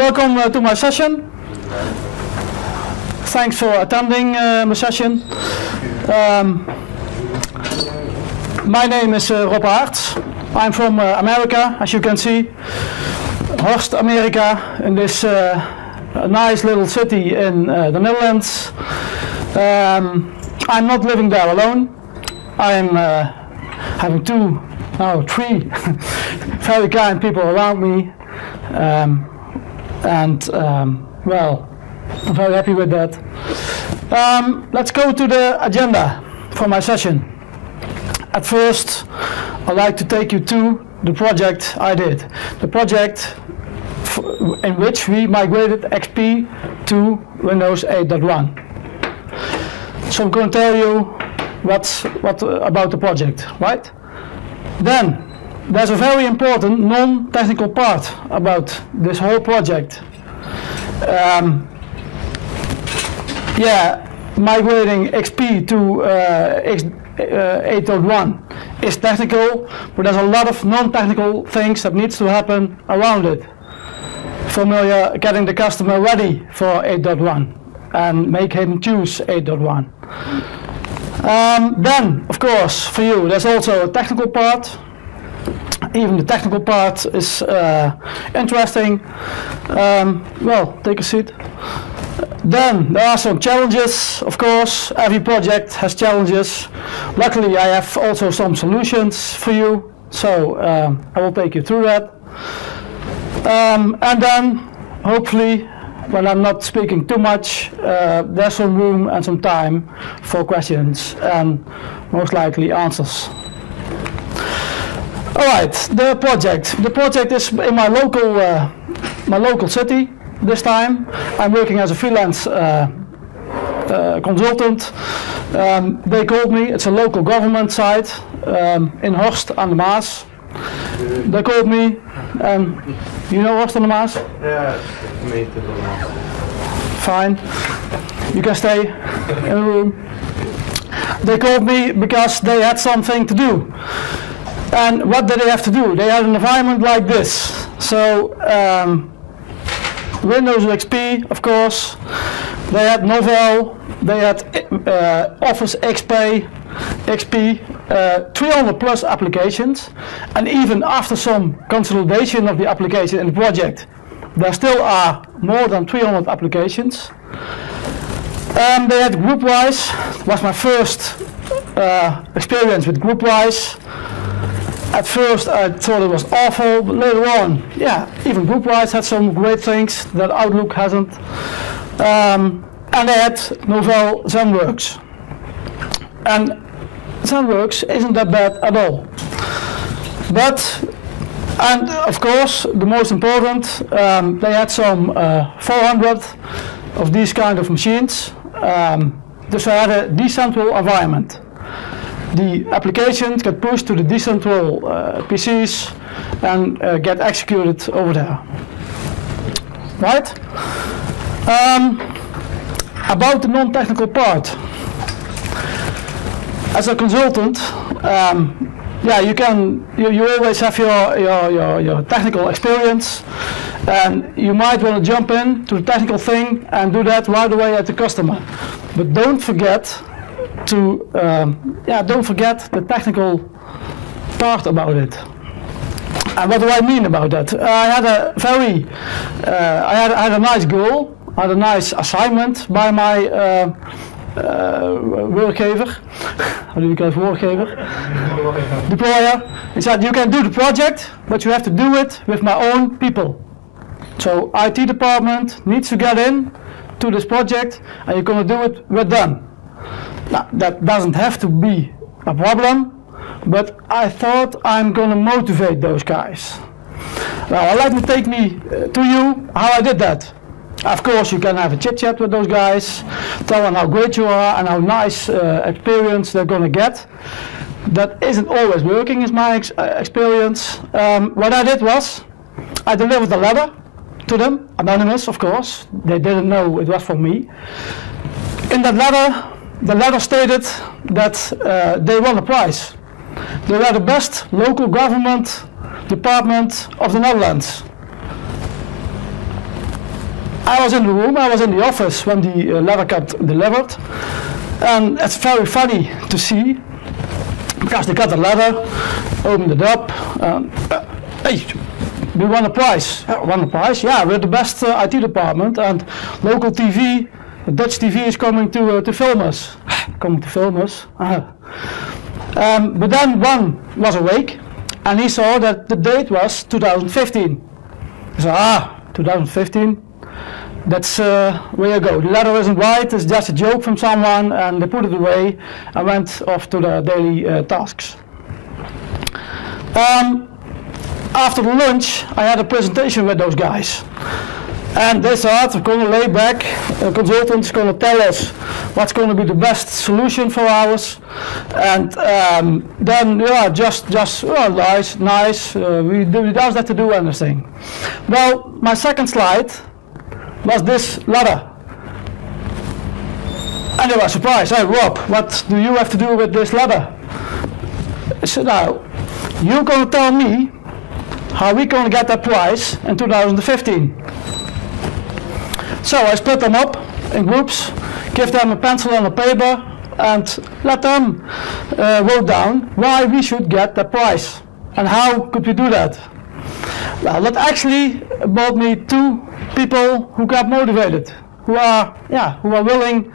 Welcome to my session. Thanks for attending my session. My name is Rob Aerts. I'm from America, as you can see. Horst, America, in this nice little city in the Netherlands. I'm not living there alone. I'm having three very kind people around me. Well, I'm very happy with that. Let's go to the agenda for my session. At first, I'd like to take you to the project I did. The project in which we migrated XP to Windows 8.1. So I'm going to tell you what about the project, right? Then, there's a very important non-technical part about this whole project. Migrating XP to 8.1 is technical, but there's a lot of non-technical things that needs to happen around it. Familiar, getting the customer ready for 8.1 and make him choose 8.1. Then, of course, for you, there's also a technical part. Even the technical part is interesting. Well, take a seat. Then there are some challenges, of course. Every project has challenges. Luckily, I have also some solutions for you, so I will take you through that. And then, hopefully, when I'm not speaking too much, there's some room and some time for questions and most likely answers. All right, the project. The project is in my local city this time. I'm working as a freelance consultant. They called me. It's a local government site in Horst aan de Maas. They called me. You know Horst aan de Maas? Yeah, fine. You can stay in the room. They called me because they had something to do. And what did they have to do? They had an environment like this. So Windows XP, of course. They had Novell. They had Office XP, 300 plus applications. And even after some consolidation of the application in the project, there still are more than 300 applications. They had GroupWise. It was my first experience with GroupWise. At first I thought it was awful, but later on, yeah, even GroupWise had some great things that Outlook hasn't. And they had Novell ZenWorks. And ZenWorks isn't that bad at all. And of course, the most important, they had some 400 of these kind of machines. So I had a decentral environment. The applications get pushed to the decentral PCs and get executed over there. Right? About the non-technical part. As a consultant, you always have your technical experience, and you might want to jump in to the technical thing and do that right away at the customer. But don't forget the technical part about it. And what do I mean about that? I had a nice goal. I had a nice assignment by my werkgever. How do you call it? Werkgever? Deployer. He said, you can do the project, but you have to do it with my own people. So IT department needs to get in to this project, and you're going to do it with them. Now, that doesn't have to be a problem, but I thought I'm going to motivate those guys. Now, I'd like to take me to you how I did that. Of course, you can have a chit-chat with those guys, tell them how great you are and how nice experience they're going to get. That isn't always working, is my experience. What I did was, I delivered a letter to them, anonymous, of course. They didn't know it was from me. In that letter, the letter stated that they won a prize. They were the best local government department of the Netherlands. I was in the room, I was in the office when the letter got delivered, and it's very funny to see, because they got the letter, opened it up, hey, we won a prize. Won a prize? Yeah, we're the best IT department, and local TV, Dutch TV is coming to film us. Coming to film us. But then one was awake, and he saw that the date was 2015. He said, 2015, that's where you go. The letter isn't right, it's just a joke from someone, and they put it away and went off to their daily tasks. After the lunch, I had a presentation with those guys. And they thought, we're going to lay back, a consultant is going to tell us what's going to be the best solution for ours. And then, yeah, just nice, we don't have to do anything. Well, my second slide was this letter. And they were surprised. Hey, Rob, what do you have to do with this letter? I said, now, you're going to tell me how we're going to get that prize in 2015. So I split them up in groups, give them a pencil and a paper, and let them wrote down why we should get that prize and how could we do that. Well, that actually brought me 2 people who got motivated, who are willing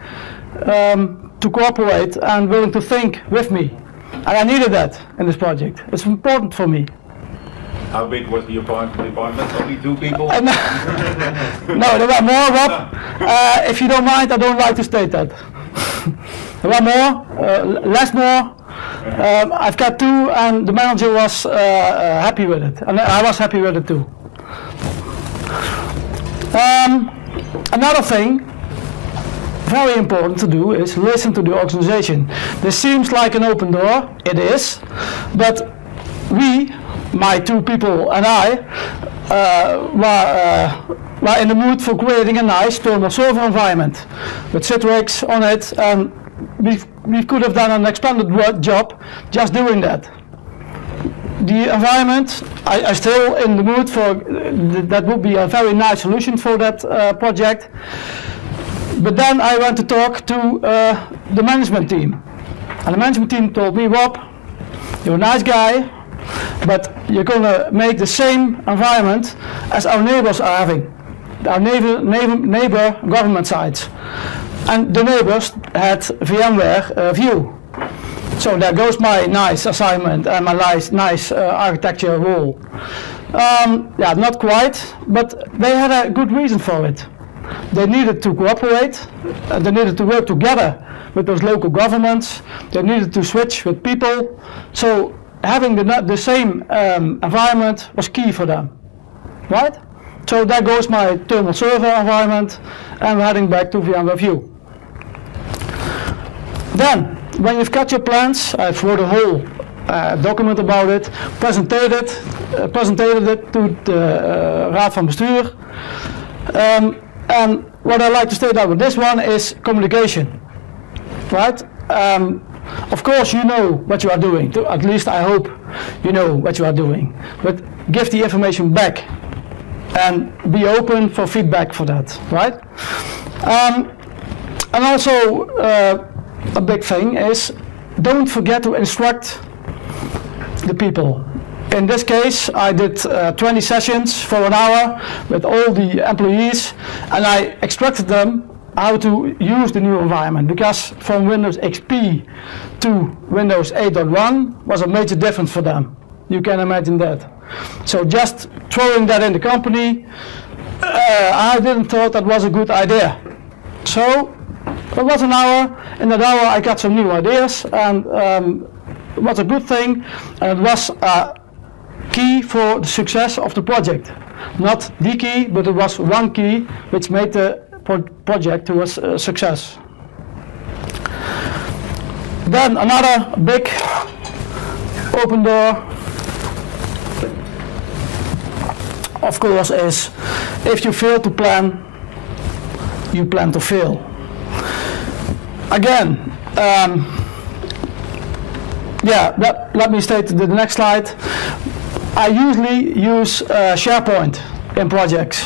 to cooperate and willing to think with me. And I needed that in this project. It's important for me. How big was the department? Only 2 people? No, there were more, Rob. If you don't mind, I don't like to state that. There were more, less more. I've got 2, and the manager was happy with it, and I was happy with it too. Another thing, very important to do, is listen to the organization. This seems like an open door, it is, but we, my 2 people and I, were in the mood for creating a nice thermal server environment with Citrix on it, and we could have done an expanded job just doing that. The environment, I still in the mood for, that would be a very nice solution for that project. But then I went to talk to the management team. And the management team told me, Rob, you're a nice guy, but you're going to make the same environment as our neighbors are having, our neighbor government sites. And the neighbors had VMware View. So there goes my nice assignment and my nice architecture role. Yeah, not quite, but they had a good reason for it. They needed to cooperate, they needed to work together with those local governments, they needed to switch with people. So having the same environment was key for them, right? So there goes my thermal server environment, and we're heading back to VMware View. Then, when you've got your plans, I've wrote a whole document about it, presented it to the Raad van Bestuur. And what I like to state out with this one is communication, right? Of course you know what you are doing, at least I hope you know what you are doing, but give the information back and be open for feedback for that, right? And also a big thing is don't forget to instruct the people. In this case, I did 20 sessions for an hour with all the employees, and I instructed them how to use the new environment, because from Windows XP to Windows 8.1 was a major difference for them. You can imagine that. So just throwing that in the company, I didn't thought that was a good idea. So it was an hour. In that hour I got some new ideas, and it was a good thing, and it was key for the success of the project. Not the key, but it was one key which made the project to a success. Then another big open door, of course, is if you fail to plan, you plan to fail. Again, let me state the next slide. I usually use SharePoint in projects.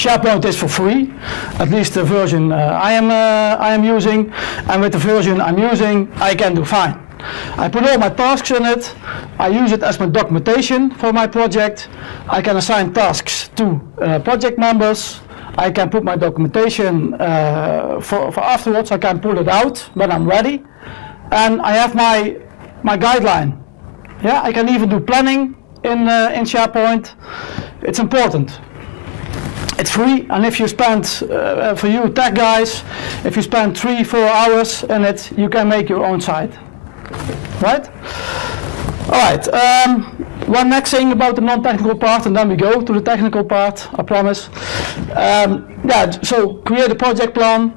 SharePoint is for free, at least the version I am using, and with the version I'm using, I can do fine. I put all my tasks in it, I use it as my documentation for my project, I can assign tasks to project members, I can put my documentation for afterwards, I can pull it out when I'm ready, and I have my guideline. Yeah, I can even do planning in SharePoint. It's important. It's free, and if you spend, for you tech guys, if you spend 3-4 hours in it, you can make your own site. Right? Alright, one next thing about the non-technical part, and then we go to the technical part, I promise. Yeah, so create a project plan,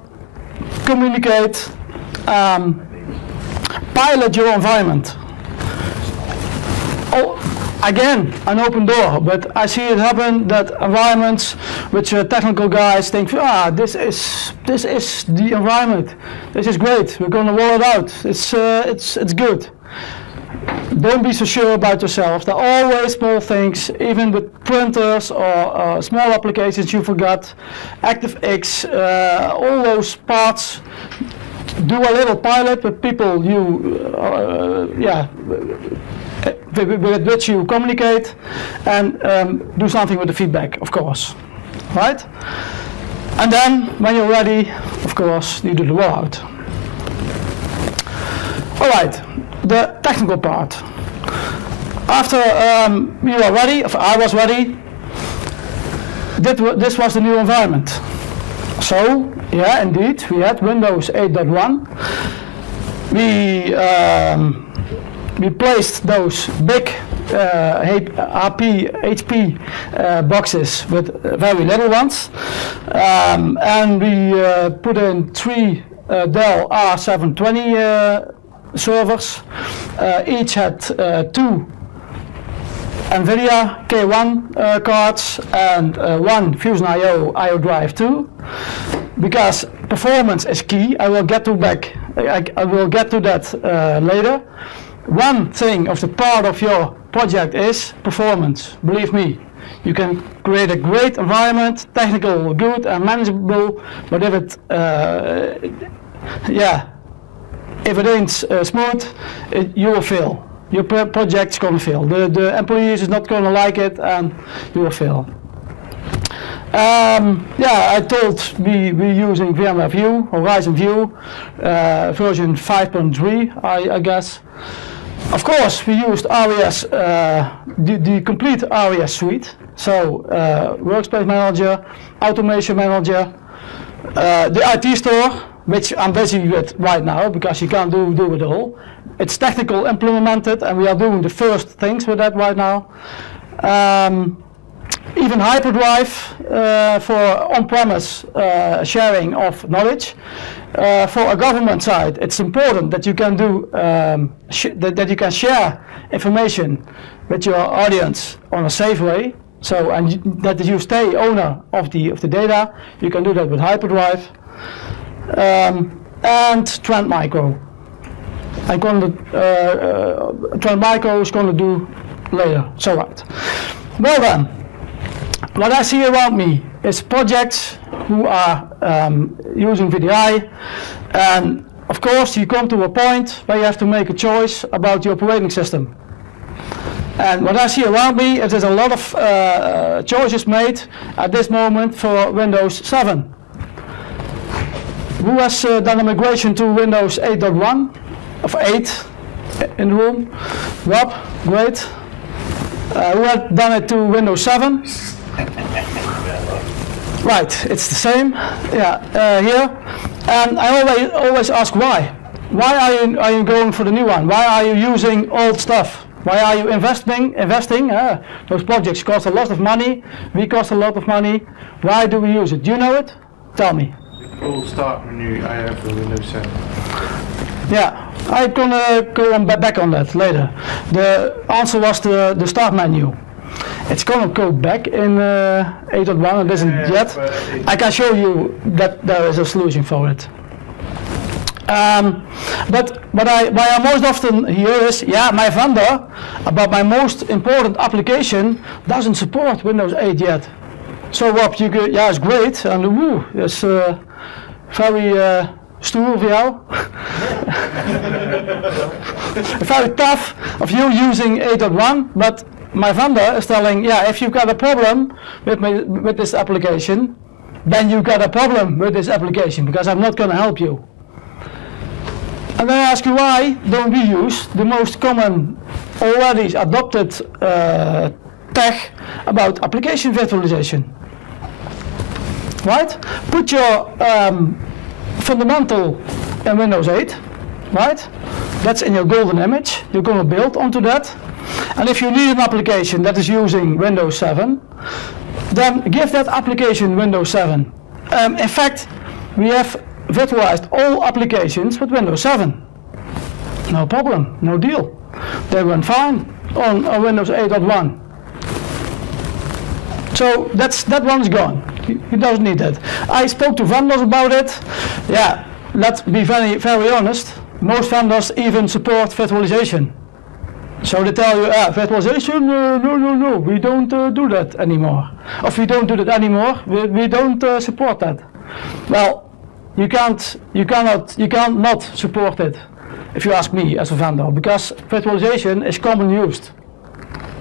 communicate, pilot your environment. Oh, again, an open door, but I see it happen that environments which technical guys think, this is the environment, this is great, we're going to roll it out, it's good. Don't be so sure about yourself. There are always small things, even with printers or small applications you forgot, ActiveX, all those parts. Do a little pilot with people with which you communicate, and do something with the feedback, of course, right? And then, when you're ready, of course, you do the rollout. All right, the technical part. After you are ready, if I was ready, this was the new environment. So, yeah, indeed, we had Windows 8.1. We placed those big HP boxes with very little ones, and we put in 3 Dell R720 servers. Each had 2 NVIDIA K1 cards and 1 Fusion IO Drive 2, because performance is key. I will get to that later. One thing of the part of your project is performance. Believe me, you can create a great environment, technical, good and manageable, but if it ain't smooth, you will fail. Your project's going to fail. The employees is not going to like it, and you will fail. I told we're using VMware View, Horizon View, version 5.3, I guess. Of course, we used RES, the complete RES suite. So, Workspace Manager, Automation Manager, the IT Store, which I'm busy with right now because you can't do it all. It's technical implemented, and we are doing the first things with that right now. Even hyperdrive for on-premise sharing of knowledge. For a government side, it's important that you can do that you can share information with your audience on a safe way. So, and that you stay owner of the data. You can do that with hyperdrive. And Trend Micro. Trend Micro is going to do later. So right. Well then, what I see around me is projects who are using VDI, and of course you come to a point where you have to make a choice about the operating system. And what I see around me is there's a lot of choices made at this moment for Windows 7. Who has done a migration to Windows 8.1 of 8 in the room? Rob, great. Who had done it to Windows 7? Right, it's the same. Yeah, here. And I always ask why. Why are you going for the new one? Why are you using old stuff? Why are you investing? Those projects cost a lot of money. We cost a lot of money. Why do we use it? Do you know it? Tell me. Full start menu I have for Windows 7. Yeah, I'm gonna go back on that later. The answer was the start menu. It's gonna go back in 8.1, it isn't yet. I can show you that there is a solution for it. But why I most often hear is, my vendor, about my most important application, doesn't support Windows 8 yet. So Rob, yeah, it's great, and woo, it's very stoer of jou. Very tough of you using 8.1, but my vendor is telling, yeah, if you've got a problem with this application, then you've got a problem with this application, because I'm not going to help you. And then I ask you, why don't we use the most common, already adopted tech about application virtualization? Right? Put your fundamental in Windows 8, right? That's in your golden image. You're going to build onto that. And if you need an application that is using Windows 7, then give that application Windows 7. In fact, we have virtualized all applications with Windows 7. No problem, no deal. They run fine on Windows 8.1. So that one's gone. You don't need that. I spoke to vendors about it. Yeah, let's be very, very honest. Most vendors even support virtualization. So they tell you, virtualization, no, we don't do that anymore. Or if we don't do that anymore, we don't support that. Well, you can't not support it, if you ask me as a vendor, because virtualization is common used.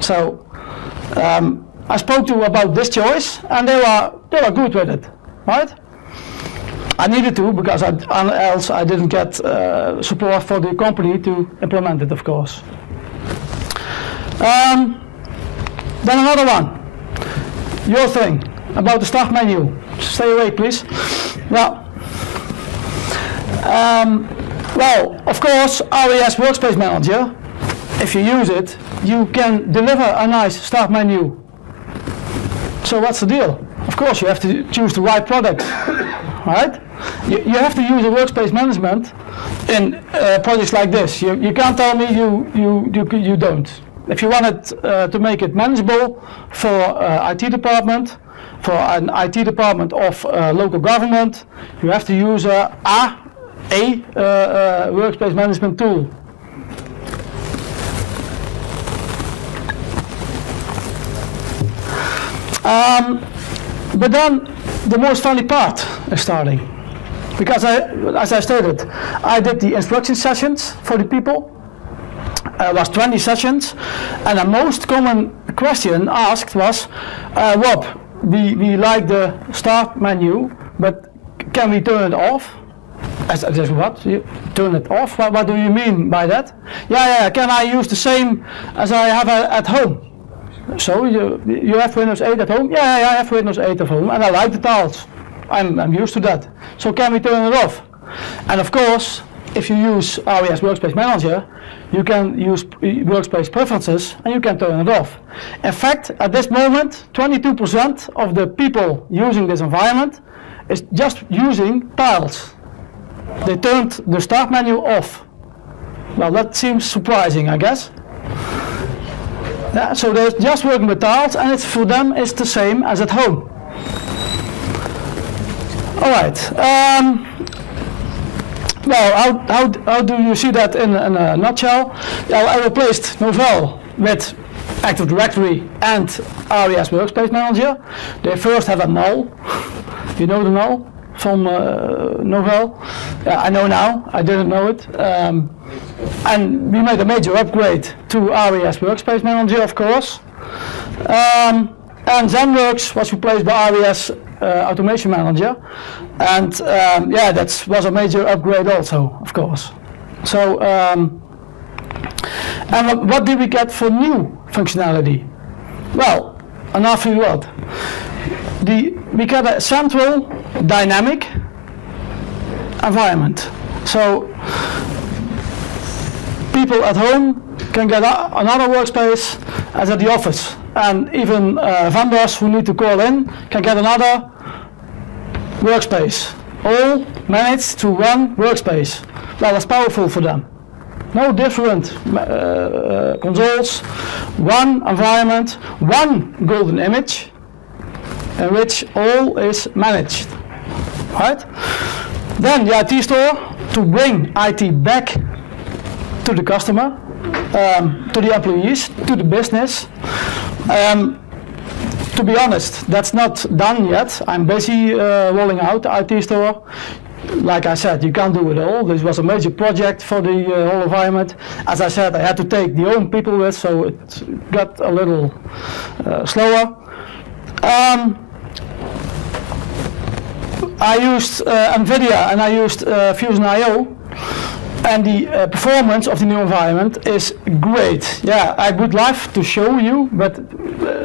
So I spoke to about this choice, and they were good with it, right? I needed to, because else I didn't get support for the company to implement it, of course. Then another one, your thing about the start menu. Stay away, please. Well, of course, RES Workspace Manager, if you use it, you can deliver a nice start menu. So what's the deal? Of course, you have to choose the right product, right? You have to use a workspace management in projects like this. You can't tell me you don't. If you want it to make it manageable for IT department, for an IT department of local government, you have to use a workspace management tool. But then the most funny part is starting, because as I stated, I did the instruction sessions for the people. It was 20 sessions, and the most common question asked was, Rob, we like the start menu, but can we turn it off? I said, what? You turn it off? What do you mean by that? Yeah, can I use the same as I have at home? So you have Windows 8 at home? Yeah, I have Windows 8 at home, and I like the tiles. I'm used to that. So can we turn it off? And of course, if you use RES Workspace Manager, you can use workspace preferences and you can turn it off. In fact, at this moment, 22% of the people using this environment is just using tiles. They turned the start menu off. Well, that seems surprising, I guess. Yeah, so they're just working with tiles, and for them it's the same as at home. All right. Well, how do you see that in a nutshell? I replaced Novell with Active Directory and RES Workspace Manager. They first had a null. You know the null from Novell? Yeah, I know now. I didn't know it. And we made a major upgrade to RES Workspace Manager, of course. And ZenWorks was replaced by RES Automation Manager, and yeah, that was a major upgrade also, of course. So, and what did we get for new functionality? Well, an awful lot. We got a central dynamic environment. So people at home can get another workspace as at the office, and even vendors who need to call in can get another workspace, all managed to one workspace. Well, that's powerful for them. No different consoles, one environment, one golden image, in which all is managed, right? Then the IT store, to bring IT back to the customer, to the employees, to the business. to be honest, that's not done yet. I'm busy rolling out the IT store. Like I said, you can't do it all. This was a major project for the whole environment. As I said, I had to take the own people with, so it got a little slower. I used NVIDIA and I used Fusion.io, and the performance of the new environment is great. Yeah, I would love to show you, but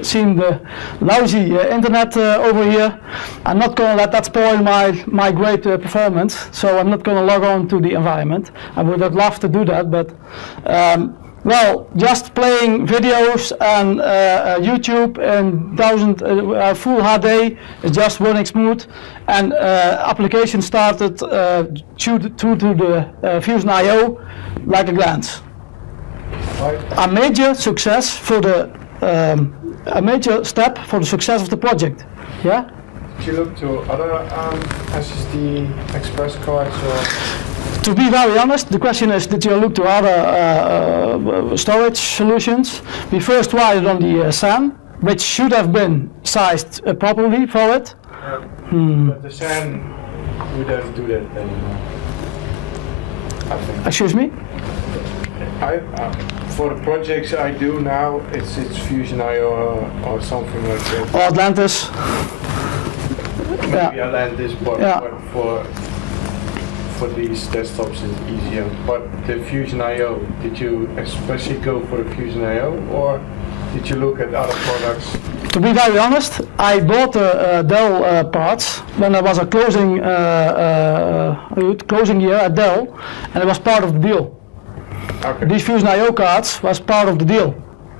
seeing the lousy internet over here, I'm not going to let that spoil my great performance. So I'm not going to log on to the environment. I would have loved to do that, but well, just playing videos and YouTube and full HD is just running smooth, and application started to the Fusion.io like a glance. A major success for the a major step for the success of the project. Yeah. Did you look to other SSD express cards or? To be very honest, the question is, did you look to other storage solutions? We first tried it on the SAN, which should have been sized properly for it. But the SAN wouldn't do that anymore, I think. Excuse me? For the projects I do now, it's Fusion.io or something like that. Or Atlantis. Maybe Atlantis, but, yeah. But for these desktops it's easier. But the Fusion.io, did you especially go for the Fusion.io, or did you look at other products? To be very honest, I bought the Dell parts when there was a closing year at Dell, and it was part of the deal. Okay. These Fusion.io cards was part of the deal,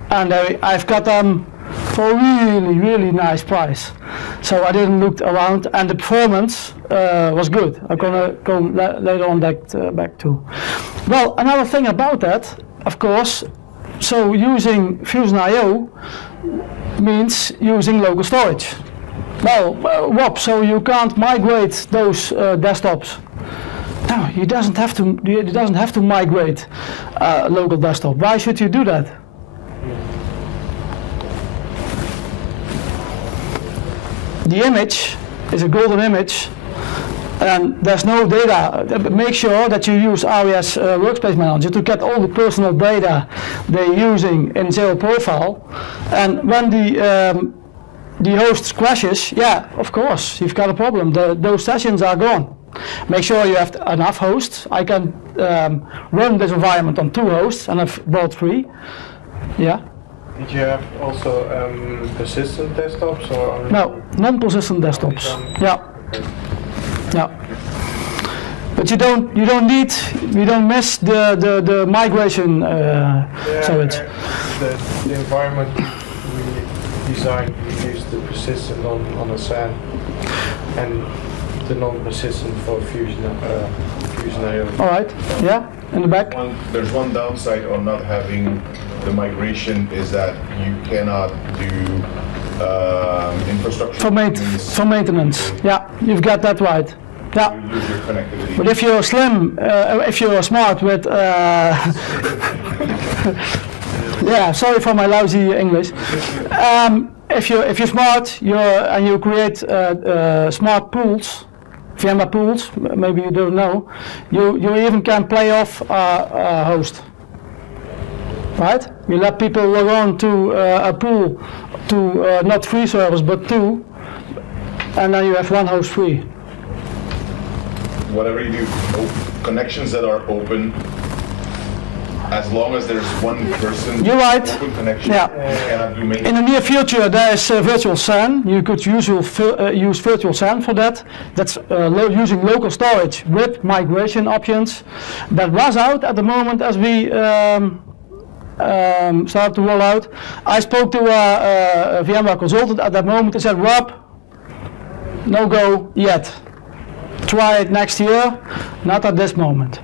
and I've got them for a really, really nice price. So I didn't look around, and the performance was good. I'm gonna go later on that back to. Well, another thing about that, of course, so using Fusion.io means using local storage. Well, Rob, so you can't migrate those desktops. No, he doesn't have to. He doesn't have to migrate local desktop. Why should you do that? The image is a golden image, and there's no data. Make sure that you use RES Workspace Manager to get all the personal data they're using in Zero Profile. And when the host crashes, yeah, of course, you've got a problem. Those sessions are gone. Make sure you have enough hosts. I can run this environment on 2 hosts, and I've bought 3. Yeah. Did you have also persistent desktops or? No, non-persistent desktops. Yeah. Okay. Yeah. But you don't miss the migration. So it's the environment we designed, we used the persistent on a SAN and the non-persistent for Fusion.io. All right. Yeah. In the back. There's one downside on not having the migration is that you cannot do infrastructure for maintenance. Yeah, you've got that right. Yeah. You lose your connectivity. But if you're slim, if you're smart with, yeah, sorry for my lousy English. If you're smart, and you create smart pools, VMware pools, maybe you don't know, you even can play off a host. Right? You let people log on to a pool to not 3 servers but 2, and then you have 1 host free. Whatever you do, connections that are open, as long as there's one person, you're right. Open connection, yeah. You cannot do maintenance. In the near future, there is virtual SAN. You could use virtual SAN for that. That's using local storage with migration options. That was out at the moment as we start to roll out. I spoke to a VMware consultant at that moment. He said, Rob, no go yet. Try it next year, not at this moment.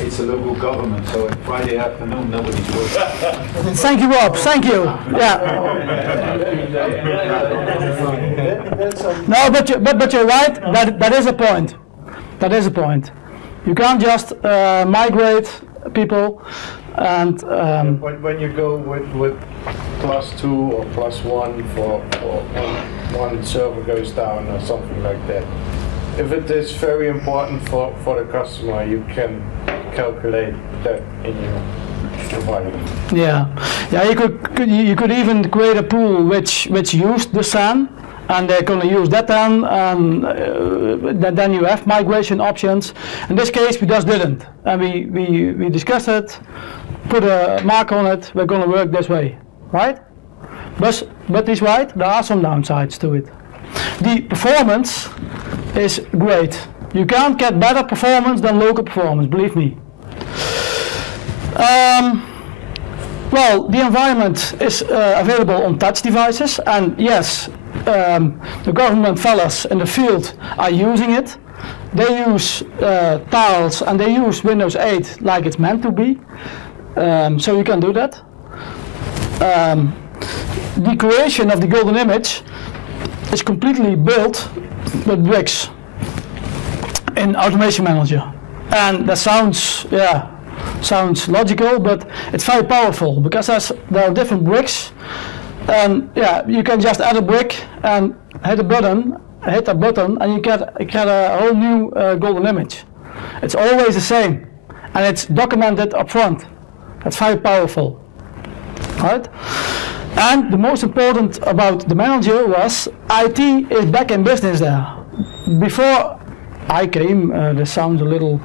It's a local government, so on Friday afternoon nobody's working. Thank you, Rob. Thank you. Yeah. No, but you're right. That is a point. That is a point. You can't just migrate people. And when you go with +2 or +1 for one server goes down or something like that, if it is very important for the customer, you can calculate that in your environment. Yeah, you could even create a pool which used the SAN, and they're going to use that then, and then you have migration options. In this case, we just didn't, and we discussed it, put a mark on it. We're going to work this way, right? But he's right. There are some downsides to it. The performance is great. You can't get better performance than local performance, believe me. Well, the environment is available on touch devices, and yes, the government fellas in the field are using it. They use tiles and they use Windows 8 like it's meant to be, so you can do that. The creation of the golden image is completely built with bricks in Automation Manager, and that sounds logical, but it's very powerful because there are different bricks, and you can just add a brick and hit a button, and you get a whole new golden image. It's always the same, and it's documented up front. That's very powerful, right? And the most important about the manager was IT is back in business there. Before I came, this sounds a little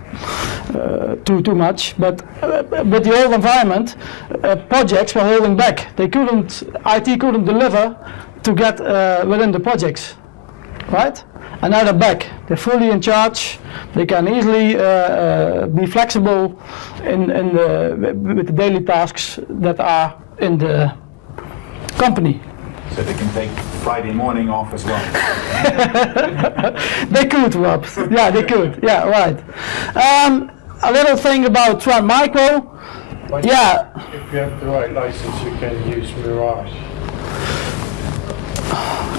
too much, but the old environment, projects were holding back. IT couldn't deliver to get within the projects, right? And now they're back. They're fully in charge. They can easily be flexible with the daily tasks that are in the company. So they can take Friday morning off as well. They could, Rob. Yeah, they could. Yeah, right. A little thing about Trend Micro. But yeah. If you have the right license, you can use Mirage.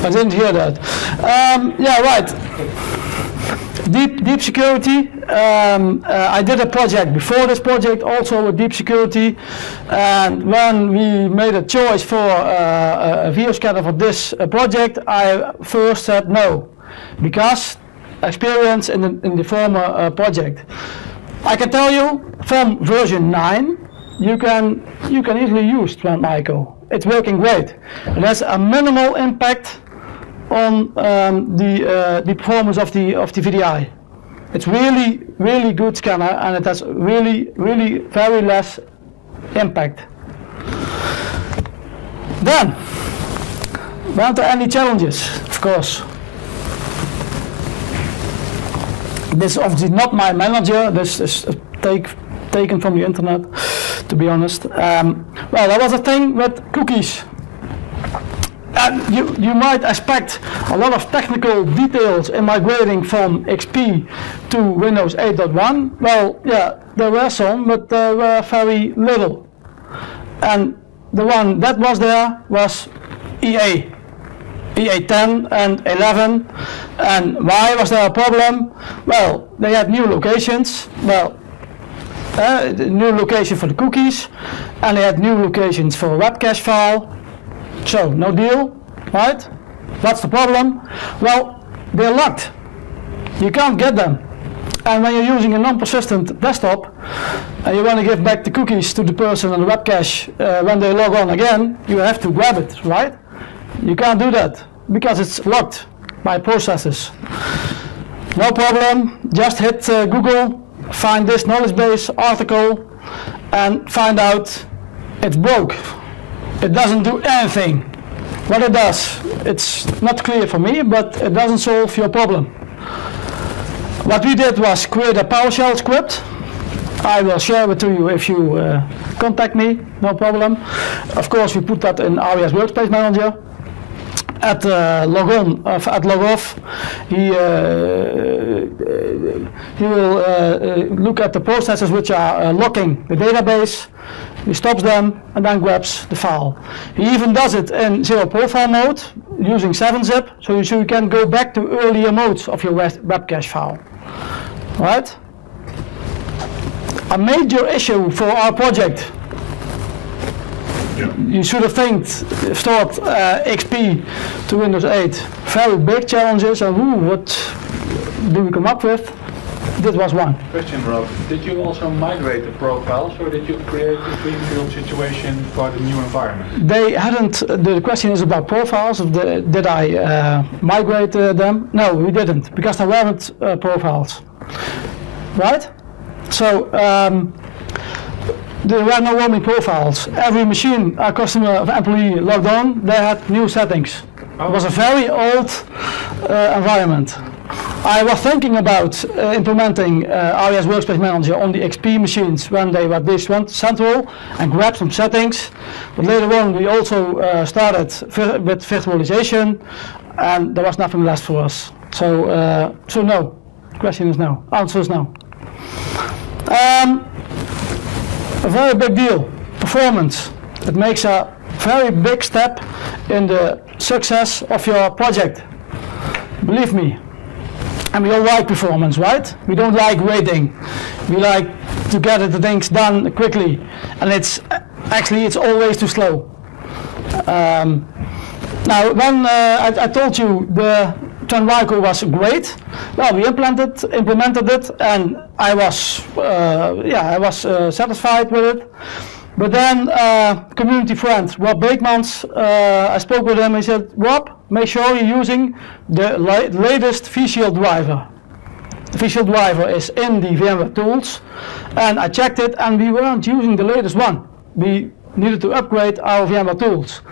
I didn't hear that. Yeah, right. Deep security. I did a project before this project also with deep security, and when we made a choice for a video scanner for this project, I first said no, because experience in the former project. I can tell you from version 9, you can easily use Trend Micro. It's working great. It has a minimal impact on the performance of the VDI. It's really good scanner, and it has really very less impact. Then, weren't there any challenges? Of course. This is obviously not my manager. This is taken from the internet, to be honest. Well, there was a thing with cookies. And you might expect a lot of technical details in migrating from XP to Windows 8.1. Well, yeah, there were some, but there were very little. And the one that was there was EA 10 and 11. And why was there a problem? Well, they had new locations. Well, new location for the cookies, and they had new locations for a web cache file. So, no deal, right? What's the problem? Well, they're locked. You can't get them. And when you're using a non-persistent desktop, and you want to give back the cookies to the person on the web cache when they log on again, you have to grab it, right? You can't do that, because it's locked by processes. No problem, just hit Google, find this knowledge base article, and find out it's broke. It doesn't do anything. What it does, it's not clear for me, but it doesn't solve your problem. What we did was create a PowerShell script. I will share it to you if you contact me, no problem. Of course, we put that in AWS Workspace Manager. At logon, at logoff, he will look at the processes which are locking the database. He stops them and then grabs the file. He even does it in zero profile mode using 7-zip, so you can go back to earlier modes of your web cache file. Right? a major issue for our project. You should have thought XP to Windows 8. Very big challenges, and what do we come up with? This was one. Question, Rob. Did you also migrate the profiles, or did you create a greenfield situation for the new environment? They hadn't. The question is about profiles. Did I migrate them? No, we didn't, because there weren't profiles. Right? So there were no roaming profiles. Every machine a customer of employee logged on, they had new settings. It was a very old environment. I was thinking about implementing RES Workspace Manager on the XP machines when they were this central and grab some settings. But later on we also started with virtualization, and there was nothing left for us. So no. Question is no. Answer is no. A very big deal. Performance. It makes a very big step in the success of your project. Believe me. And we all like performance, right? We don't like waiting. We like to get the things done quickly, and it's always too slow. Now, when I told you the Tranwico was great, well, we implemented it, and I was satisfied with it. But then community friend Rob Beekmans, I spoke with him. He said, Rob, make sure you're using the latest vShield driver. The vShield driver is in the VMware tools, and I checked it, and we weren't using the latest one. We needed to upgrade our VMware tools.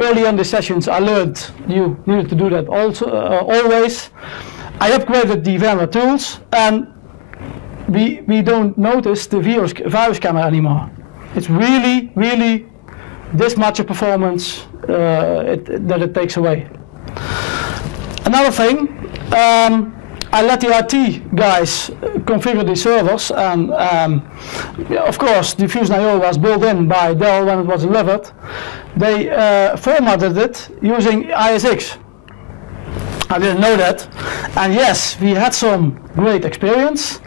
Early in the sessions, I learned you needed to do that also always. I upgraded the VMware tools, and we don't notice the virus camera anymore. It's really, really this much of performance that it takes away. Another thing, I let the IT guys configure the servers, and of course the Fusion.io was built in by Dell when it was delivered. They formatted it using ISX. I didn't know that, and yes, we had some great experience,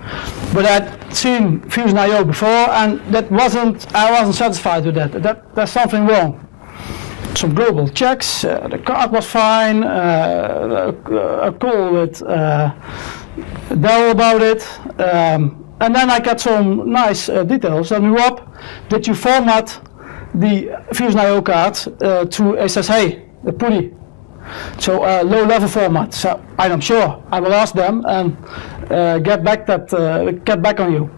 but I'd seen Fusion.io before, and I wasn't satisfied with that. There's something wrong. Some global checks, the card was fine, a call with Dell about it, and then I got some nice details. And Rob, did you format the Fusion.io card to SSH, the PuTTY? So low-level format. So I'm sure I will ask them and get back on you.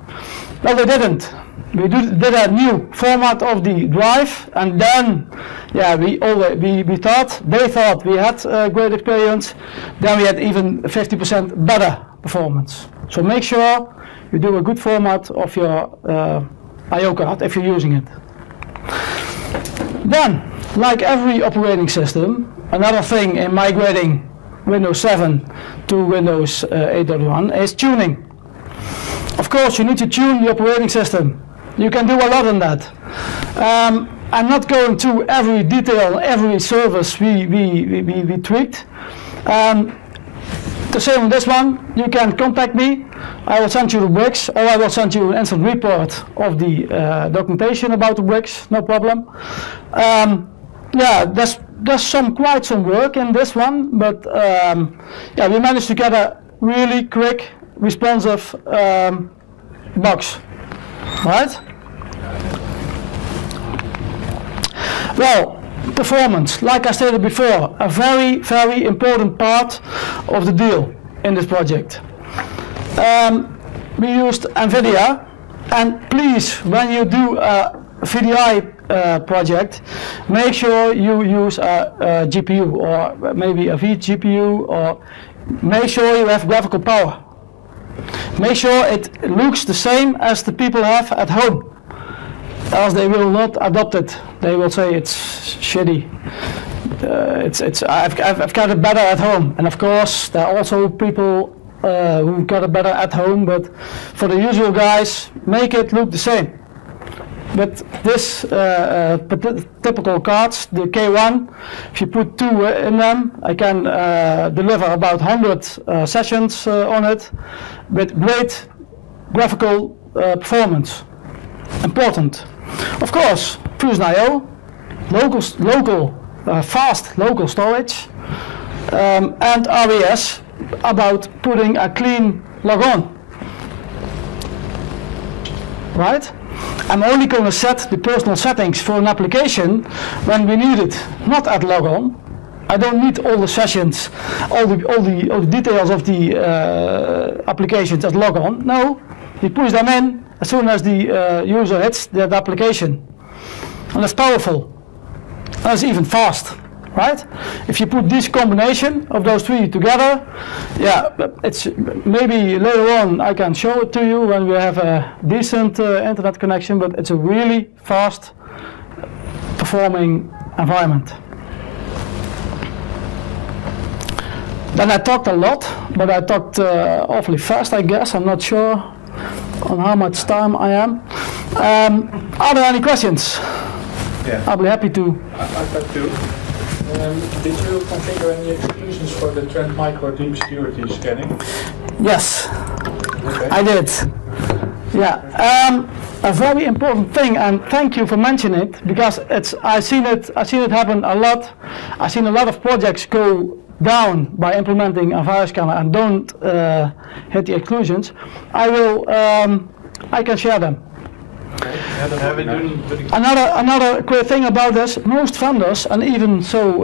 Well, they didn't. We did a new format of the drive, and then they thought we had great experience. Then we had even 50% better performance. So make sure you do a good format of your I/O card if you're using it. Then, like every operating system, another thing in migrating Windows 7 to Windows 8.1 is tuning. Of course, you need to tune the operating system. You can do a lot in that. I'm not going to every detail, every service we tweaked. The same on this one, you can contact me. I will send you the bricks, or I will send you an instant report of the documentation about the bricks, no problem. There's quite some work in this one, but we managed to get a really quick, responsive box, right? Well, performance, like I stated before, a very, very important part of the deal in this project. We used NVIDIA, and please, when you do a VDI project, make sure you use a GPU, or maybe a vGPU, or make sure you have graphical power. Make sure it looks the same as the people have at home, else they will not adopt it. They will say it's shitty. I've got it better at home, and of course there are also people who got it better at home. But for the usual guys, make it look the same. But this typical cards, the K1, if you put 2 in them, I can deliver about 100 sessions on it with great graphical performance. Important. Of course, Fusion I/O, fast local storage, and RES about putting a clean logon. Right? I'm only going to set the personal settings for an application when we need it, not at logon. I don't need all the sessions, all the details of the applications at logon. No, we push them in as soon as the user hits that application, and that's powerful. That's even fast, right? If you put this combination of those three together, yeah, it's maybe later on I can show it to you when we have a decent internet connection, but it's a really fast performing environment. Then I talked a lot, but I talked awfully fast, I guess. I'm not sure on how much time I am. Are there any questions? Yeah. I'll be happy to. I've got two. Did you configure any exclusions for the Trend Micro deep security scanning? Yes, Okay. I did. Yeah, a very important thing, and thank you for mentioning it, because I've seen it happen a lot. I've seen a lot of projects go down by implementing a virus scanner and don't hit the exclusions. I can share them. Another great thing about this, most vendors, and even so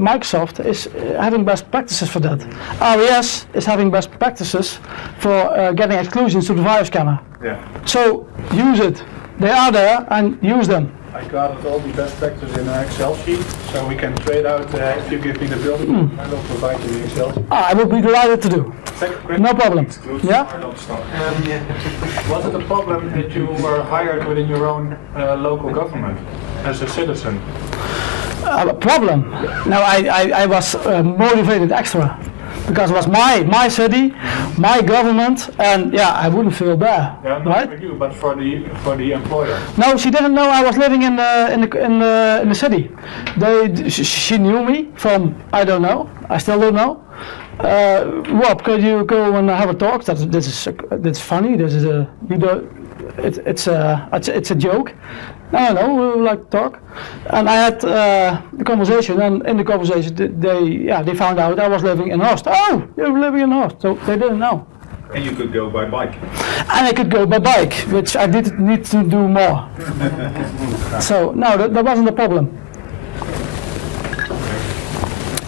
Microsoft, is having best practices for that. RES is having best practices for getting exclusions to the virus scanner. Yeah. So use it. They are there, and use them. I gathered all the best practices in an Excel sheet, so we can trade out if you give me the building, I will provide you the Excel sheet. I would be delighted to do. No problem. Yeah? Was it a problem that you were hired within your own local government as a citizen? A problem? No, I was motivated extra. Because it was my city, my government, and yeah, I wouldn't feel bad, Yeah, not right? for you, but for the employer. No, she didn't know I was living in the city. She knew me from, I don't know, I still don't know. Rob, could you go and have a talk? That's funny. This is a it's a joke. No, we would like to talk. And I had the conversation, and in the conversation they found out I was living in Horst. Oh, you're living in Horst, so they didn't know. And you could go by bike. And I could go by bike, which I did need to do more. So no, that wasn't a problem.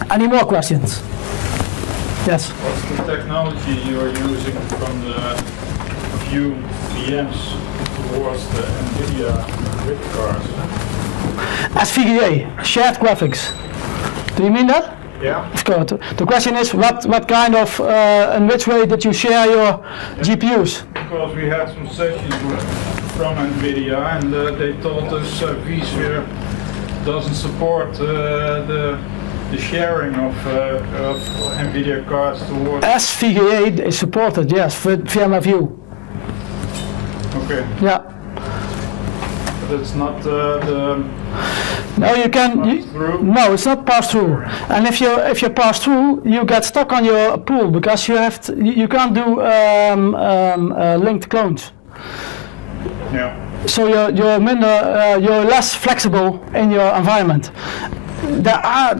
Any more questions? Yes. What's the technology you're using from the few VMs towards the NVIDIA grid cards? SVGA, shared graphics. Do you mean that? Yeah. Of course. The question is what kind of, in which way did you share your GPUs? Because we had some sessions from NVIDIA and they told us vSphere doesn't support the sharing of NVIDIA cards towards... SVGA is supported, yes, with VMware. Okay. Yeah. But it's not the... No, you can. No, it's not pass through. And if you pass through, you get stuck on your pool because you can't do linked clones. Yeah. So you're less flexible in your environment. There are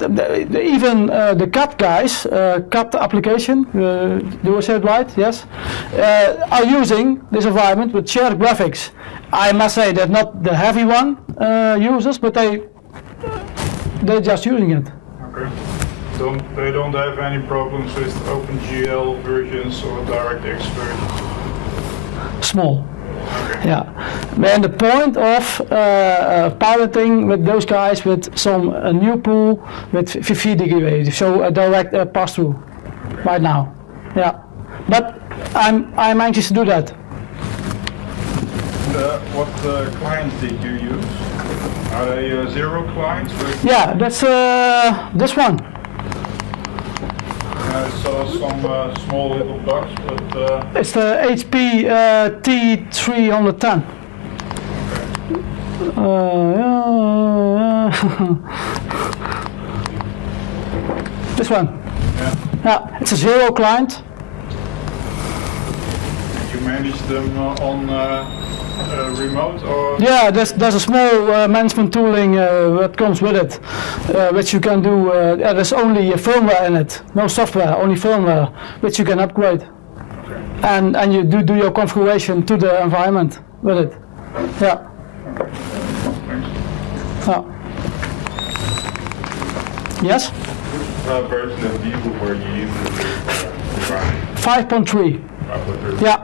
even the CAT guys, CAT application, do I say it right? Yes, are using this environment with shared graphics. I must say they're not the heavy one users, but they're just using it. Okay. They don't have any problems with OpenGL versions or DirectX versions? Small. Okay. Yeah, and the point of piloting with those guys with some new pool with 50 degree, so a direct pass through right now. Yeah, but I'm anxious to do that. What clients did you use? Are they zero clients? Yeah, that's this one. I saw some small little bugs, but... It's the HP T310. Okay. This one. Yeah. Yeah, it's a zero client. You manage them on remote or? Yeah, there's a small management tooling that comes with it, which you can do. There's only firmware in it, no software, only firmware, which you can upgrade. Okay. And you do your configuration to the environment with it. Yeah. Thanks. Yes? Version of Vue were you using? 5.3. Yeah.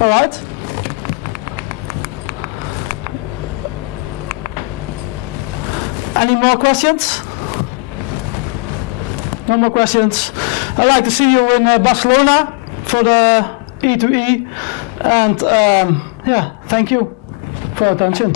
All right. Any more questions? No more questions. I'd like to see you in Barcelona for the E2E, and yeah, thank you for your attention.